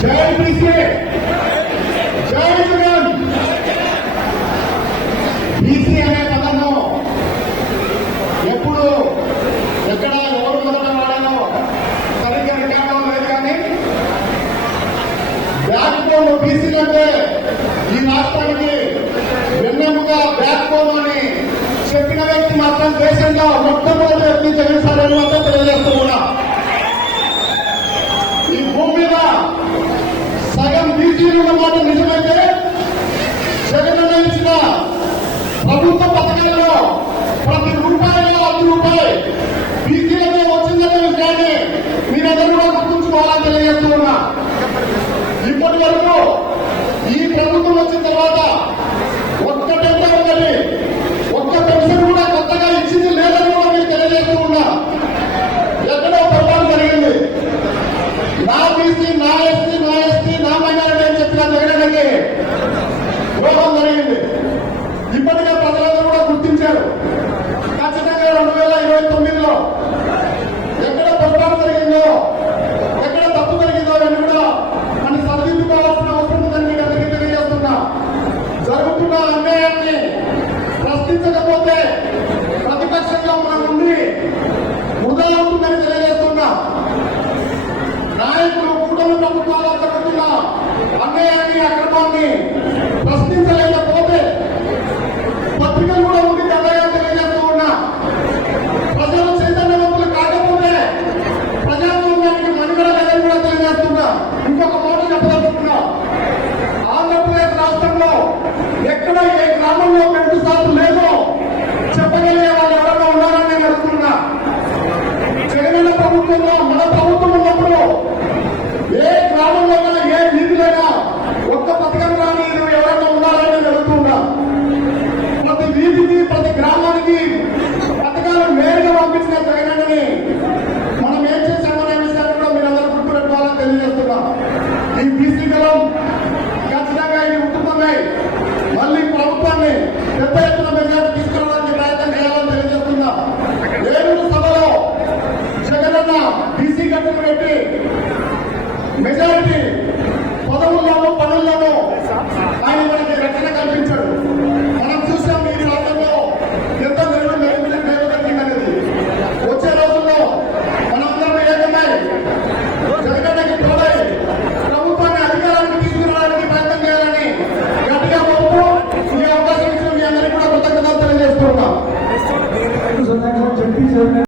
జై బీసీ, జై జగన్. బీసీ అనే పదము ఎప్పుడు ఎక్కడ ఎవరు మొదట వాడాలో సరిగ్గా రికార్డు లేదు. కానీ బ్యాక్ బోన్ బీసీలు అంటే ఈ రాష్ట్రానికి వెన్నెముగా బ్యాక్ బోన్ అని చెప్పిన వ్యక్తి మాత్రం దేశంలో మొట్టమొదటి వ్యక్తి జగన్ సార్ అని మాత్రం తెలియజేస్తూ కూడా ఈ భూమి మీద సగం బీసీలు ఉన్నమాట నిజమైతే జగన్ ఇచ్చిన ప్రభుత్వ పథకాల్లో ప్రతి రూపాయలో 10 రూపాయలు బీసీలకే వచ్చిందనే విషయాన్ని మీరందరూ కూడా గుర్తుంచుకోవాలని తెలియజేస్తూ ఉన్నా. ఇప్పటి వరకు ఈ ప్రభుత్వం వచ్చిన తర్వాత ఒక్కటంటే ఉన్నది, ఒక్క పెన్షన్ కూడా కొత్తగా ఇచ్చింది లేదని కూడా మీరు తెలియజేస్తూ ఉన్నా. ఎక్కడో పొరపాటు జరిగింది. నా బీసీ, నా ఎస్సీ, నా ఎస్టీ, నా మైనారిటీ అని చెప్పిన జగన్కి ద్రోహం జరిగింది. ఇప్పటికే ప్రజలందరూ కూడా గుర్తించారు. ఖచ్చితంగా 2029లో ఎక్కడ పొరపాటు జరిగిందో, ఎక్కడ తప్పు జరిగిందో అని కూడా మనం సరిదిద్దుకోవాల్సిన అవసరం ఉందని మీకు అందరికీ తెలియజేస్తున్నా. జరుగుతున్న అన్యాయాన్ని ప్రశ్నించకపోతే ప్రతిపక్షంగా మనం ఉండి వృధా ఉంటుందని తెలియజేస్తున్నా. నాయకులు కూటమి ప్రభుత్వాలు జరుగుతున్న అన్యాయాన్ని, అక్రమాన్ని ప్రశ్నించలేకపోతే పత్రికలు కూడా ఉండి అన్యాయం తెలియజేస్తూ ఉన్నా. ప్రజలు చైతన్యవంతులు కాకపోతే ప్రజాస్వామ్యానికి మనుగడ లేదని కూడా తెలియజేస్తున్నా. ఇంకొక మాట చెప్పదలుచుకున్నా. ఆంధ్రప్రదేశ్ రాష్ట్రంలో ఎక్కడ ఏ గ్రామంలో పెంటు సార్లు లేదో చెప్పగలిగే వాళ్ళు ఎవరైనా ఉన్నారని నేను అడుగుతున్నా. జగనన్న ప్రభుత్వంలో మన ప్రభుత్వం ఉన్నప్పుడు ఏ గ్రామంలో ఏ వీధిలోనా ఒక్క పథకం రాని ఎవరైనా ఉన్నారని నేను అడుగుతున్నా. ప్రతి వీధికి, ప్రతి గ్రామానికి పథకాలు నేరుగా పంపించిన జగనన్నని మనం ఏం చేశామనే విషయాన్ని కూడా మీరందరూ గుర్తుపెట్టుకోవాలని తెలియజేస్తున్నా. ఈ బీసీ గలం ఖచ్చితంగా ఇది ఉత్తుతున్నాయి. మళ్ళీ ప్రభుత్వాన్ని పెద్ద ఎత్తున మెజార్టీ తీసుకురావడానికి ప్రయత్నం చేయాలని తెలియజేస్తున్నా. ఏలూరు సభలో జగనన్న బీసీ గట్టును పెట్టి మెజారిటీ పదవుల్లోనూ పనుల్లోనూ ఆయన